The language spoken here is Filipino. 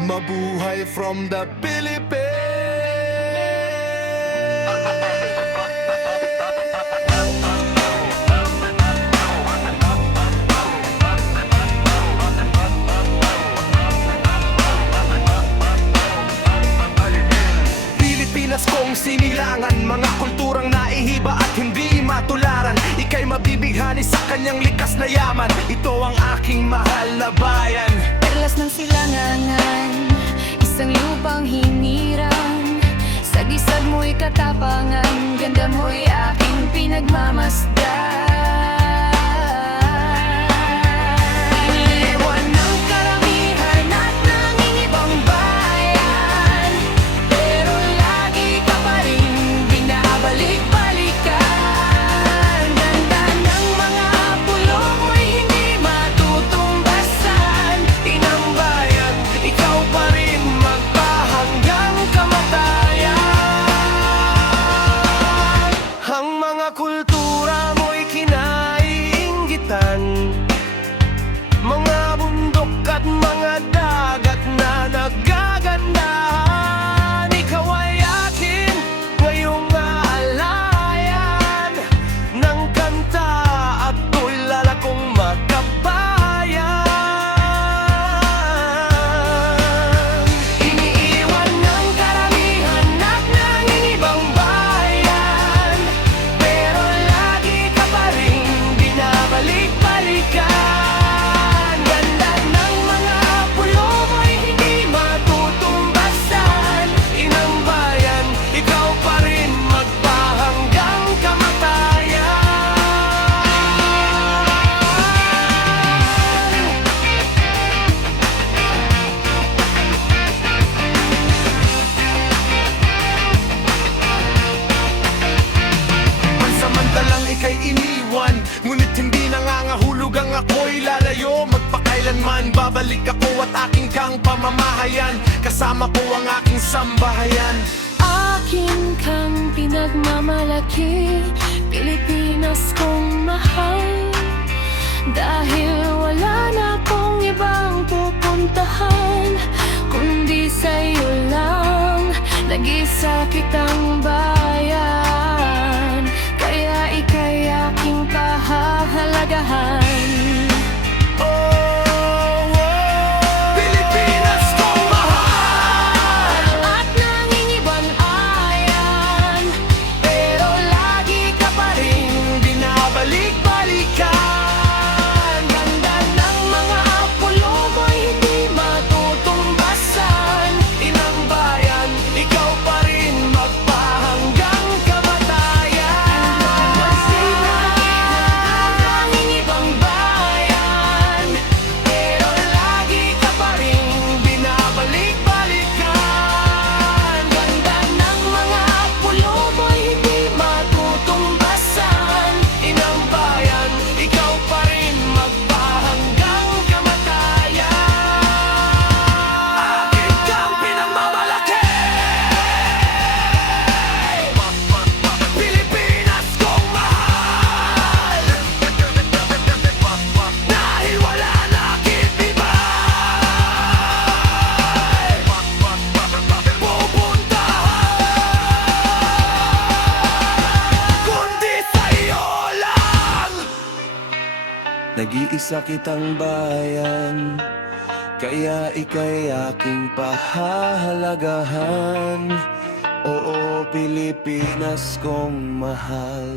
Mabuhay from the Philippines. Pilipinas kong sinilangan, mga kulturang naihiba at hindi matularan. Ika'y mabibighani sa kanyang likas na yaman. Ito ang aking mahal na bayan. Perlas ng silangan, isang lupang hinirang. Sa gisag mo'y katapangan, ganda mo'y aking pinagmamasdan. Iniwan ng karamihan at nangingibang bayan, pero lagi ka pa rin binabalik-balikan. Ganda ng mga pulo mo'y hindi matutumbasan. Inang bayan, ikaw pa rin magpahanggang kamatayan. Ang mga kultura mo'y kinaiinggitan, mga bundok at mga dagat na nagagandahan. Ikaw ay akin ngayong aalayan, ng kanta at tulala kong makabayan. Iniiwan ng karamihan at nangingibang bayan, pero lagi ka pa rin binabalik-balikan. Ganda ng mga pulo mo'y hindi matutumbasan. Inang bayan, ikaw pa rin magpahanggang kamatayan. Pansamantalang ika'y iniwan, ngunit hindi nangangahulog ang ako'y lalayo. Magpakailanman babalik ako at aking kang pamamahayan. Kasama ko ang aking sambahayan. Akin kang pinagmamalaki, Pilipinas kong mahal. Dahil wala na akong ibang pupuntahan, kundi sa'yo lang, nag-isa kitang bayan. Kaya ika'y aking pahahalagahan. Pilipinas kong mahal, At nangingibang ayan, pero lagi ka pa rin binabalik-balikan. ganda ng mga pulo mo'y hindi matutumbasan. Inang bayan, ikaw pa rin magpahanggang kamatayan. Nangingibang bayan, Pero lagi ka pa rin binabalik-balikan. ganda ng mga pulo mo'y hindi matutumbasan. Inang bayan, ikaw pa rin magpahanggang kamatayan. Akin kang pinagmamalaki, Pilipinas kong mahal. Dahil wala na akong iba pupuntahan, kundi sa'yo lang. Nag-iisa kitang bayan, kaya ika'y aking pahahalagahan. Oo, Pilipinas kong mahal.